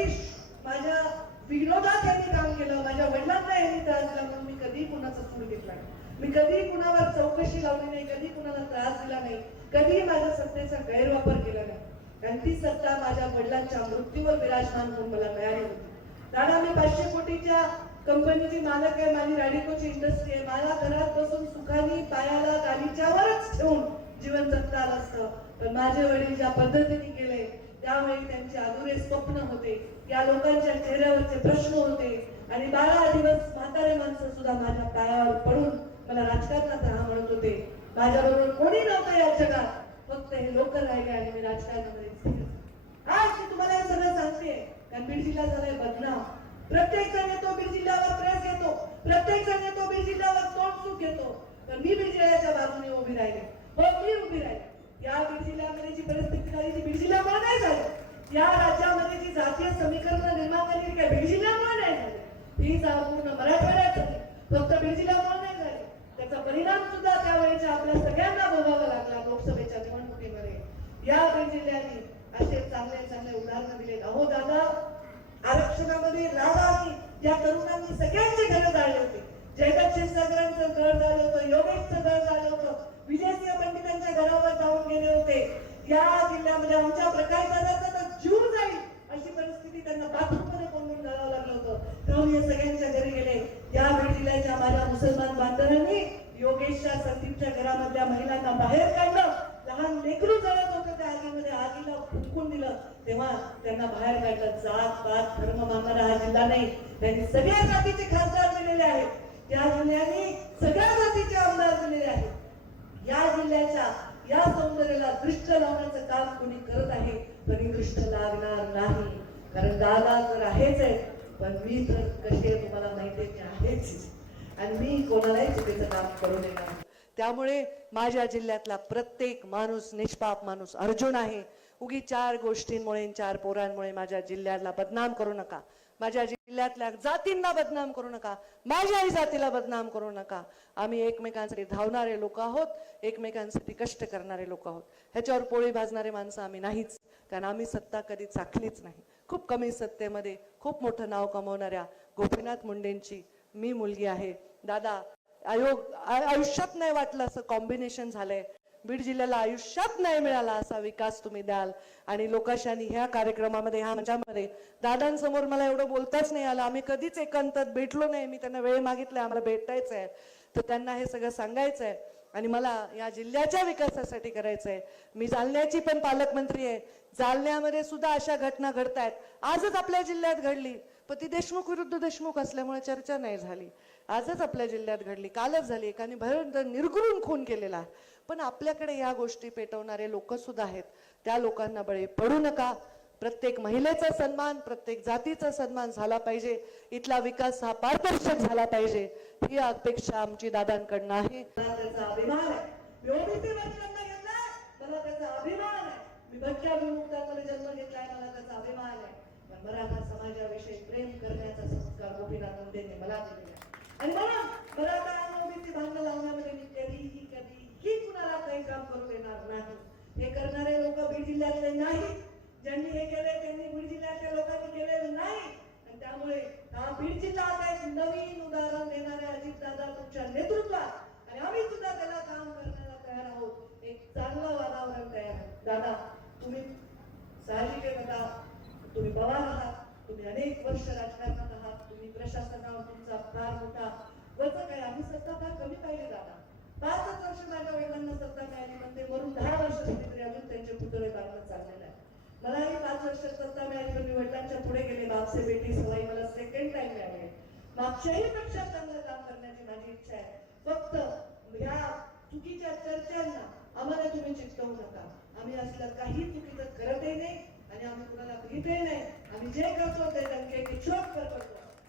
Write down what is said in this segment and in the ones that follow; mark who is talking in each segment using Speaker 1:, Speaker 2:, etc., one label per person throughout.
Speaker 1: कधी माझ्या विनोदात यांनी काम केलं माझ्या वडिलांना यांनी त्रास दिला म्हणून मी कधी कुणाचा सूर घेतला मी कधी कुणावर चौकशी लावली नाही कधी कुणाला त्रास दिला नाही कधीही माझ्या सत्तेचा गैरवापर केला नाही. कारण ती सत्ता माझ्या वडिलांच्या मृत्यूवर विराजमान होऊन मला मिळाली होती. दादा मी पाचशे कोटीच्या कंपनीची मालक आहे माझी रॅडिकोची इंडस्ट्री आहे. मला घरात बसून सुखाने पायाला गालीच्यावरच ठेवून जीवन जगता आलं असतं. पण माझे वडील ज्या पद्धतीने केले त्यावेळी त्यांचे अधुरे स्वप्न होते. या लोकांच्या चेहऱ्यावरचे प्रश्न होते. आणि बारा दिवस म्हातारे माणसं सुद्धा माझ्या पायावर पडून मला राजकारणात राहा म्हणत होते. माझ्याबरोबर कोणी नव्हतं या जगात. फक्त हे लोक राहिले आणि मी राजकारणामध्ये आज मी तुम्हाला सगळं सांगते. कारण बीड जिल्हा झालाय बदनाम. प्रत्येक जण येतो बीड जिल्ह्यावर त्रास घेतो. प्रत्येक जण येतो बीड जिल्ह्यावर तोंड सुख घेतो. तर मी बीड जिल्ह्याच्या बाजूने उभी राहिले. या राज्यामध्ये जी जातीय समीकरण निर्माण झाली काय बीड जिल्ह्यामुळे नाही झाली? ही जा पूर्ण मराठवाड्यात झाली. फक्त बीड जिल्ह्यामुळे नाही झाली. त्याचा परिणाम सुद्धा त्यावेळेच्या आपल्या सगळ्यांना भोगावा लागला लोकसभेच्या निवडणुकीमध्ये. या बीड जिल्ह्याने असे चांगले चांगले उदाहरण दिले. अहो दादा आरक्षणामध्ये राहावी या तरुणांनी सगळ्यांचे घर जाळले होते. जयदत्त क्षीरसागरांचं घर झालं होतं योगेशचं घर झालं होतं विजयसिंह पंडितांच्या घरावर जाऊन गेले होते या जिल्ह्यामध्ये आमच्या प्रकाश दादाचा तर जीव जाईल अशी परिस्थिती त्यांना बाथरूममध्ये कोंडून घालावं लागलं होतं तेव्हा मी या सगळ्यांच्या घरी गेले या बीड माझ्या मुसलमान बांधवांनी. योगेशच्या संदीपच्या घरामधल्या महिलांना बाहेर काढलं. लहान लेकरू जळत होतं त्या आगीमध्ये. आगीला फुटकून दिलं. तेव्हा त्यांना बाहेर काढलं. जात पात धर्म मानणारा हा जिल्हा नाही. त्यांनी सगळ्या जातीचे खासदार दिलेले आहेत. त्या जिल्ह्याने सगळ्या जातीचे आमदार दिलेले आहेत. या जिल्ह्याच्या या सौंदर्याला दृष्ट लावण्याचं काम कोणी करत आहे तरी दृष्ट लागणार नाही. कारण दादा तर आहेच आहे. पण मी तर कशी आहे तुम्हाला माहिती आहे की आहेच. आणि मी कोणालाही चुकीचं काम करू देणार त्यामुळे माझ्या जिल्ह्यातला प्रत्येक माणूस निष्पाप माणूस अर्जुन आहे. उगी चार गोष्टींमुळे चार पोरांमुळे माझ्या जिल्ह्याला बदनाम करू नका. माझ्या जिल्ह्यातल्या जातींना बदनाम करू नका. माझ्याही जातीला बदनाम करू नका. आम्ही एकमेकांसाठी धावणारे लोक आहोत. एकमेकांसाठी कष्ट करणारे लोक आहोत. ह्याच्यावर पोळी भाजणारे माणसं आम्ही नाहीच. कारण आम्ही सत्ता कधी चाखलीच नाही. खूप कमी सत्तेमध्ये खूप मोठं नाव कमवणाऱ्या गोपीनाथ मुंडेंची मी मुलगी आहे. दादा आयोग आयुष्यात नाही वाटलं असं कॉम्बिनेशन झालंय. बीड जिल्ह्याला आयुष्यात नाही मिळाला असा विकास तुम्ही द्याल. आणि लोकाशानी ह्या कार्यक्रमामध्ये ह्या मंचामध्ये दादांसमोर मला एवढं बोलताच नाही आलं. आम्ही कधीच एकांतात भेटलो नाही. मी त्यांना वेळ मागितलाय आम्हाला भेटायचं आहे तर त्यांना हे सगळं सांगायचं आहे आणि मला या जिल्ह्याच्या विकासासाठी करायचं आहे मी जालन्याची पण पालकमंत्री आहे. जालन्यामध्ये सुद्धा अशा घटना घडत आहेत आजच आपल्या जिल्ह्यात घडली. पण ती देशमुख विरुद्ध देशमुख असल्यामुळे चर्चा नाही झाली. आजच आपल्या जिल्ह्यात घडली. कालच झाली. एकाने भयंकर निर्गुरून खून केलेला पण आपल्याकडे या गोष्टी पेटवणारे लोक सुद्धा आहेत. त्या लोकांना बळी पडू नका. प्रत्येक महिलेचा सन्मान प्रत्येक जातीचा सन्मान झाला पाहिजे. इथला विकास हा पारदर्शक झाला पाहिजे. ही अपेक्षा आमची दादांकडनं आहे. मला त्याचा अभिमान आहे. जन्म घेतलाय मला त्याचा अभिमान आहे. पण मराठा समाजाविषयी प्रेम करण्याचा संस्कार गोपीनाथ मुंडेंनी मला दिलेला आहे. आणि म्हणून मराठा आणि ओबीसी भांडण लावण्यामध्ये मी कधीही कधीही कुणाला काही काम करू देणार नाही. हे करणारे लोक बीड जिल्ह्यातले नाही ज्यांनी हे केले त्यांनी बीड जिल्ह्यातल्या लोकांनी केलेलं नाही. आणि त्यामुळे हा बीड जिल्हा आता एक नवीन उदाहरण देणाऱ्या अजितदादा तुमच्या नेतृत्वात. आणि आम्ही सुद्धा त्याला काम करण्याला तयार आहोत. एक चांगलं वातावरण तयार आहे. दादा तुम्ही साहजिक आता तुम्ही पवार आहात. तुम्ही अनेक वर्ष राजकारणात आहात. तुम्ही प्रशासनावर तुमचा फार मोठा वचक आहे. आम्ही सत्ता फार कमी पाहिजे दादा. पाचच वर्ष माझ्या वडिलांना सत्ता मिळाली म्हणते वरून दहा वर्ष झाली तरी अजून त्यांचे पुतळे बांधणं चाललेलं आहे मलाही पाच वर्षात सत्ता मिळाली पण मी वडिलांच्या पुढे गेले. बापसे बेटी सवाई मला सेकंड टाइम मिळाले. मागच्याही पेक्षा चांगलं काम करण्याची माझी इच्छा आहे. फक्त ह्या चुकीच्या चर्चांना आम्हाला तुम्ही चिकटवू नका. आम्ही असलं काही चुकीचं करतही नाही आणि आम्ही कुणाला भीतही नाही. आम्ही जे करतो ते त्यांचे किशोर करतो.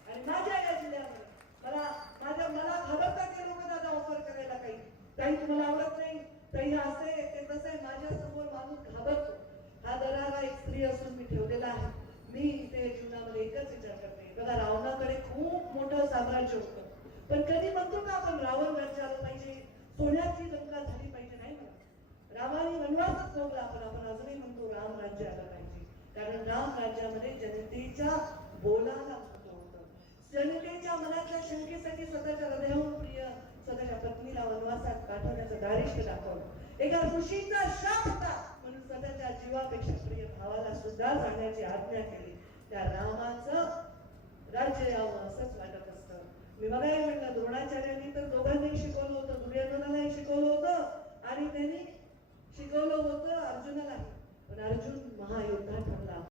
Speaker 1: आणि माझ्या या जिल्ह्यामध्ये मला माझ्या मला घाबरतात ते लोक दादा ऑफर करायला काही. काही तुम्हाला आवडत नाही? काही असे ते तसं आहे माझ्यासमोर माणूस घाबरतो हा दरारा एक स्त्री असून मी ठेवलेला आहे मी इथे जीवनामध्ये एकच विचार करते बघा रावणाकडे खूप मोठं साम्राज्य होतं पण कधी म्हणतो का आपण रावण राज्य आलं पाहिजे सोन्याची लंका झाली पाहिजे नाही म्हणत रामाने वनवासच भोगला पण आपण अजूनही म्हणतो राम राज्य आलं पाहिजे कारण राम राज्यामध्ये जनतेच्या बोलाला जनतेच्या मनातल्या शंकेसाठी स्वतःच्या हृदयाहून प्रिय स्वतःच्या पत्नीला वनवासात पाठवण्याचं दारिष्ट्य दाखवलं. एका ऋषीचा शाप होता म्हणून स्वतःच्या जीवापेक्षा प्रिय भावाला सुद्धा जाण्याची आज्ञा केली. त्या रामाचं राज्य यावं असंच वाटत असतं. मी बघाय म्हणलं द्रोणाचार्यांनी तर दोघांनाही शिकवलं होतं दुर्योधनालाही शिकवलं होतं आणि त्यांनी शिकवलं होतं अर्जुनालाही. पण अर्जुन महायोद्धा ठरला